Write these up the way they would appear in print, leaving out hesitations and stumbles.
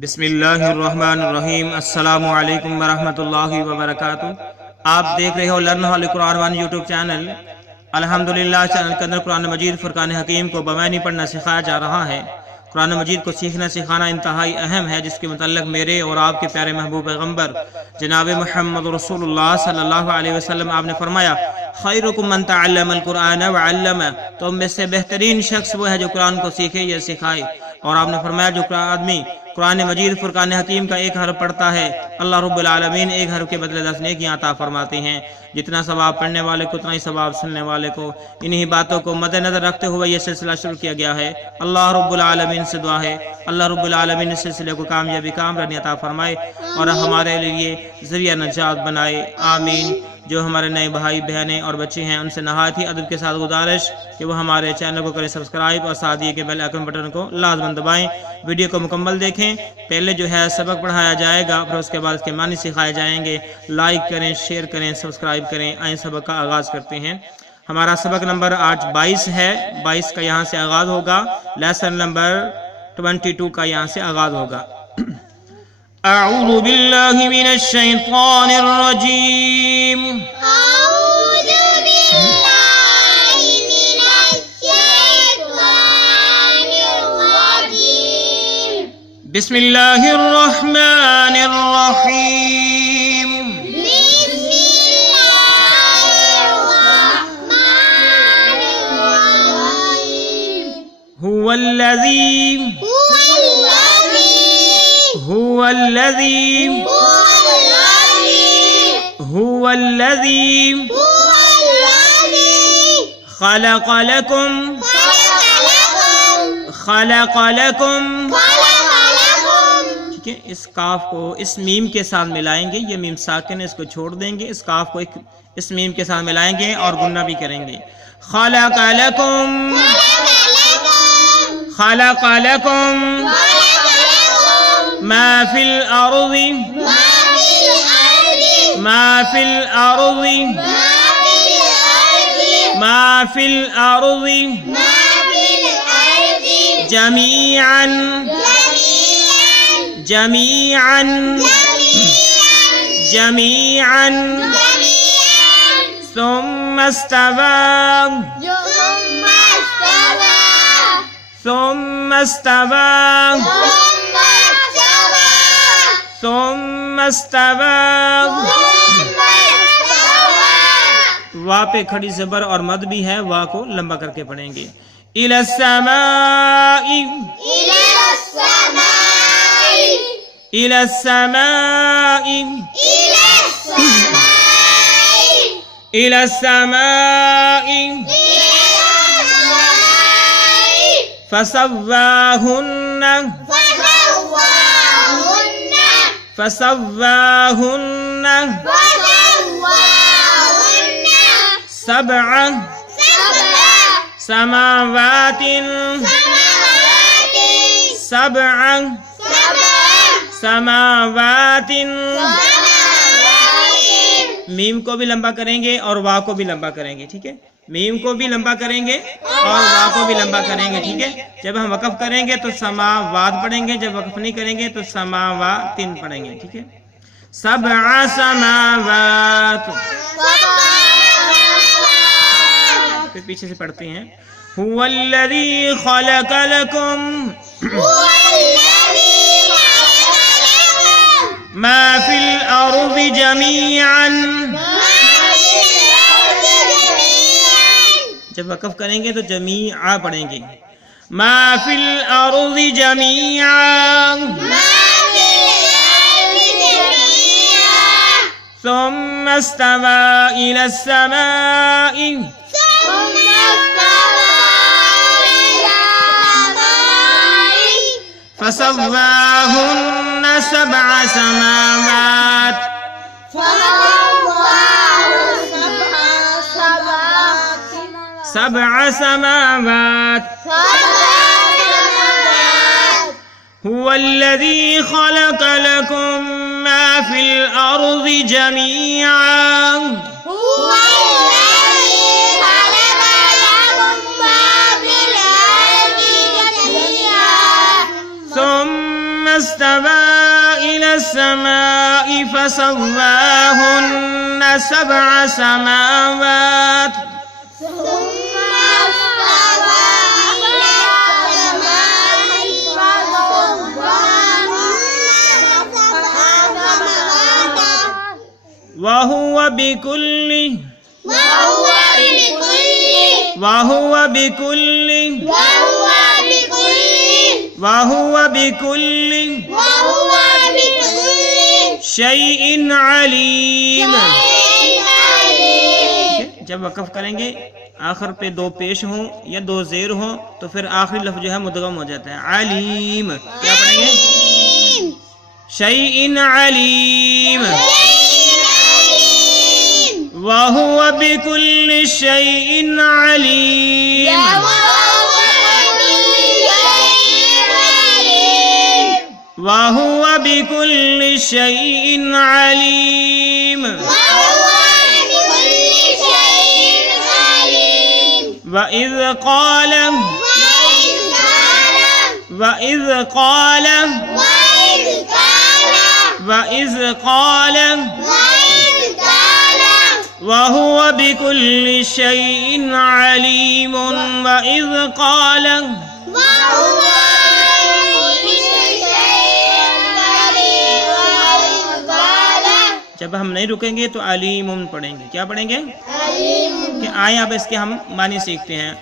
بسم اللہ الرحمن الرحیم۔ السلام علیکم ورحمۃ اللہ وبرکاتہ۔ آپ دیکھ رہے ہو لرن ہالی قرآن وان یوٹیوب چینل۔ الحمدللہ چینل کے اندر قرآن مجید فرقان حکیم کو بمعنی پڑھنا سکھایا جا رہا ہے۔ قرآن مجید کو سیکھنا سکھانا انتہائی اہم ہے، جس کے متعلق میرے اور آپ کے پیارے محبوب پیغمبر جناب محمد رسول اللہ صلی اللہ علیہ وسلم آپ نے فرمایا خیرکم من تعلم القرآن وعلمہ، تو میں سے بہترین شخص وہ ہے جو قرآن کو سیکھے یا سکھائے۔ اور آپ نے فرمایا جو آدمی قرآن مجید فرقان حکیم کا ایک حرف پڑھتا ہے، اللہ رب العالمین ایک حرف کے بدلے 10 نیکیاں عطا فرماتے ہیں۔ جتنا ثواب پڑھنے والے کو اتنا ہی ثواب سننے والے کو۔ انہی باتوں کو مد نظر رکھتے ہوئے یہ سلسلہ شروع کیا گیا ہے۔ اللہ رب العالمین سے دعا ہے اللہ رب العالمین اس سلسلے کو کامیابی کامرانی عطا فرمائے اور ہمارے لیے ذریعہ نجات بنائے، آمین۔ جو ہمارے نئے بھائی بہنیں اور بچے ہیں ان سے نہایت ہی ادب کے ساتھ گزارش کہ وہ ہمارے چینل کو کریں سبسکرائب اور ساتھ ہی کے بیل آئیکن بٹن کو لازم دبائیں۔ ویڈیو کو مکمل دیکھیں۔ پہلے جو ہے سبق پڑھایا جائے گا، پھر اس کے بعد اس کے معنی سکھائے جائیں گے۔ لائک کریں، شیئر کریں، سبسکرائب کریں۔ آئیں سبق کا آغاز کرتے ہیں۔ ہمارا سبق نمبر آج 22 ہے۔ 22 کا یہاں سے آغاز ہوگا۔ لیسن نمبر 22 کا یہاں سے آغاز ہوگا۔ اعوذ باللہ من الشیطان الرجیم۔ أعوذ بالله من الشيطان الرجيم. بسم اللہ الرحمن الرحیم۔ بسم الله الرحمن الرحيم. هو الذی هو الذي خلق لکم ٹھیک ہے، اس کاف کو اس میم کے ساتھ ملائیں گے، یہ میم ساکن ہے، اس کو چھوڑ دیں گے، اس کاف کو اس میم کے ساتھ ملائیں گے اور غنہ بھی کریں گے۔ خلق لکم ما فی الارض جميعا ثم استوى وا پہ کھڑی زبر اور مد بھی ہے، وا کو لمبا کر کے پڑھیں گے۔ إلى السماء فسواهن سبع سماوات میم کو بھی لمبا کریں گے اور وا کو بھی لمبا کریں گے، ٹھیک ہے۔ میم کو بھی لمبا کریں گے اور وا کو بھی لمبا کریں گے، ٹھیک ہے۔ جب ہم وقف کریں گے تو سماوات پڑھیں گے، جب وقف نہیں کریں گے تو سماوات پڑھیں گے، ٹھیک ہے۔ سبع سماوات، پھر پیچھے سے پڑھتے ہیں۔ هو الذی خلق لکم ما فی الارض جمیعا، جب وقف کریں گے تو جمیعا پڑھیں گے۔ ما فی الارض جمیعا ثم استوى إلى السماء فسواهن سبع سماوات هو الذي خلق لكم ما في الأرض جميعا ثم استوى إلى السماء فسواهن سبع سماوات وهو بكل شيء عليم. جب وقف کریں گے آخر پہ دو پیش ہوں یا دو زیر ہوں تو پھر آخری لفظ جو ہے مدغم ہو جاتا ہے. علیم کیا پڑھیں گے؟ شيء عليم. وهو بكل شيء عليم. وهو بكل شيء عليم. وإذ قال وهو بكل شيء عليم. وإذ قال جب ہم نہیں رکیں گے تو علیم پڑھیں گے. کیا پڑھیں گے؟ کہ آئیں اب اس کے ہم معنی سیکھتے ہیں.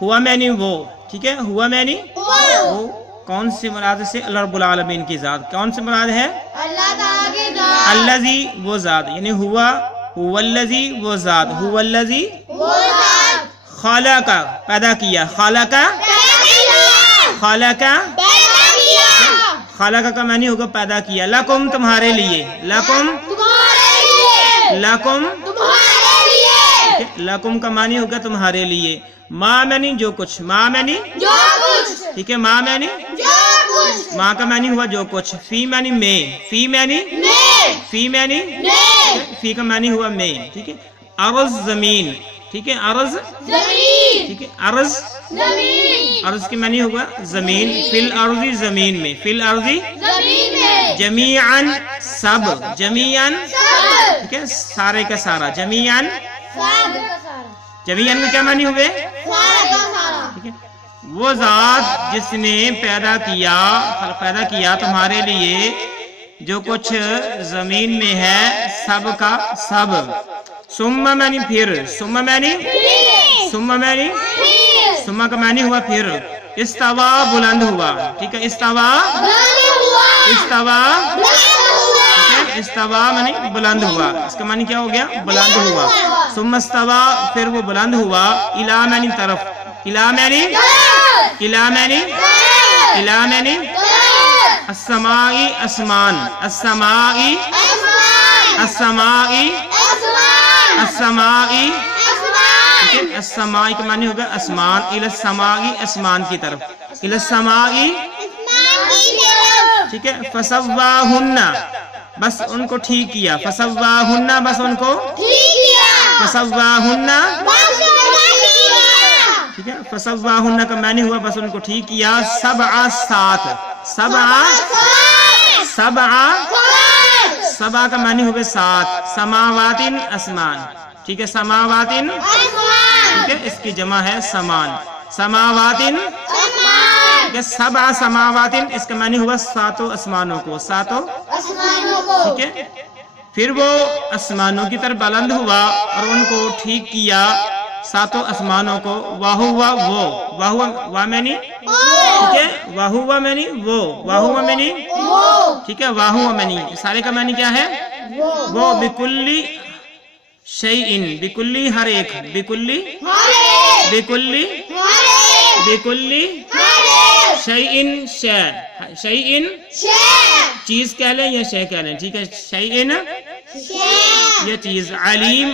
ہوا معنی وہ، ٹھیک ہے، ہوا معنی وہ کون سی مراد سے؟ اللہ رب العالمین کی ذات. کون سی مراد ہے؟ الذی وہ ذات، یعنی ہوا الذی وہ ذات. ہوا الذی خلق پیدا کیا. خلق کا معنی ہوگا پیدا کیا. لکم تمہارے لیے. لکم کا معنی ہوگا تمہارے لیے. ما معنی جو کچھ. ما معنی ٹھیک ہے، ما معنی ما کا معنی ہوا جو کچھ. فی معنی میں. فی کا معنی ہوا میں. ٹھیک ہے. ارض زمین. ٹھیک ہے. ٹھیک ہے. ارض کی معنی ہوگا زمین. فی الارض زمین میں. فی الارض جمیعاً سب. جمیعاً ٹھیک ہے، سارے کا سارا. جمیعاً میں کیا معنی ہوئے؟ ٹھیک ہے. وہ ذات جس نے پیدا کیا تمہارے لیے جو کچھ زمین میں ہے، سب کا سب. ثم معنی پھر. ثم کا معنی ہوا پھر. استوا بلند ہوا. ٹھیک ہے. استوا معنی بلند ہوا. اس کا معنی کیا ہو گیا؟ بلند ہوا. ثم استوا پھر وہ بلند ہوا. الی معنی طرف. الی معنی السمائی اسمان. السمائی السمائی کا معنی ہوگا اسمان. الی السمائی اسمان کی طرف. الی السمائی ٹھیک ہے. فسواہن بس ان کو ٹھیک کیا. فسواہن بس ان کو فسواہن ٹھیک ہے. فسواہن کا معنی ہوا بس ان کو ٹھیک کیا. سات. سبع کا معنی ہوگا سات. سماواتن اسمان. ٹھیک ہے. سماواتن ٹھیک ہے، اس کی جمع ہے سمان. سماواتن ٹھیک ہے. سبع سماواتن اس کا معنی ہوا ساتوں آسمانوں کو. ساتوں ٹھیک ہے. پھر وہ آسمانوں کی طرف بلند ہوا اور ان کو ٹھیک کیا ساتوں آسمانوں کو. واہوا وہ. واہ معنی ٹھیک ہے. واہوا معنی وہ. واہوا معنی ٹھیک ہے. واہوا معنی سارے کا معنی کیا ہے؟ وہ. بکلی شیئن بکلی ہر ایک. بکلی شیئن شیئن چیز کہہ لیں یا شے کہہ لیں. ٹھیک ہے. شیئن یہ چیز. علیم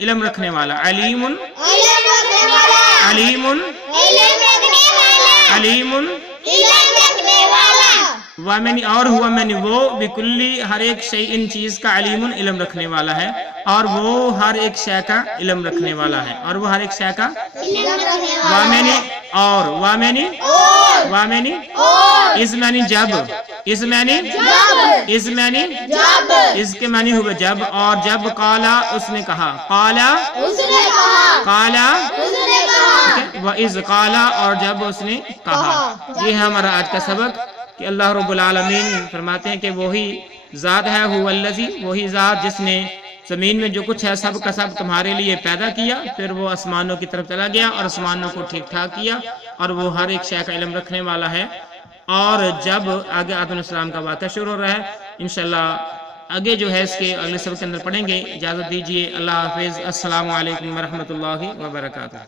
علم رکھنے والا. علیم وہ معنی اور ہوا معنی وہ. بکلی ہر ایک شیئن چیز کا. علیم علم رکھنے والا ہے. اور وہ ہر ایک شے کا علم رکھنے والا ہے، اور وہ ہر ایک شے کا علم رکھنے والا وامینی اور وامینی وامینی اس معنی جب، اس معنی اس معنی جب اس کے معنی ہوئے جب، اور جب قالا اس نے کہا، قالا اس نے کہا قالا اس نے کہا وَإِذْ قَالَ اور جب اس نے کہا۔ یہ ہے ہمارا آج کا سبق کہ اللہ رب العالمین فرماتے ہیں کہ وہی ذات ہے، هو الذی، وہی ذات جس نے زمین میں جو کچھ ہے سب کا سب تمہارے لیے پیدا کیا، پھر وہ آسمانوں کی طرف چلا گیا اور آسمانوں کو ٹھیک ٹھاک کیا، اور وہ ہر ایک شے کا علم رکھنے والا ہے۔ اور جب آگے آدم علیہ السلام کا واقعہ شروع ہو رہا ہے، انشاءاللہ آگے جو ہے اس کے اگلے سبق کے اندر پڑھیں گے۔ اجازت دیجیے، اللہ حافظ، السلام علیکم ورحمۃ اللہ وبرکاتہ۔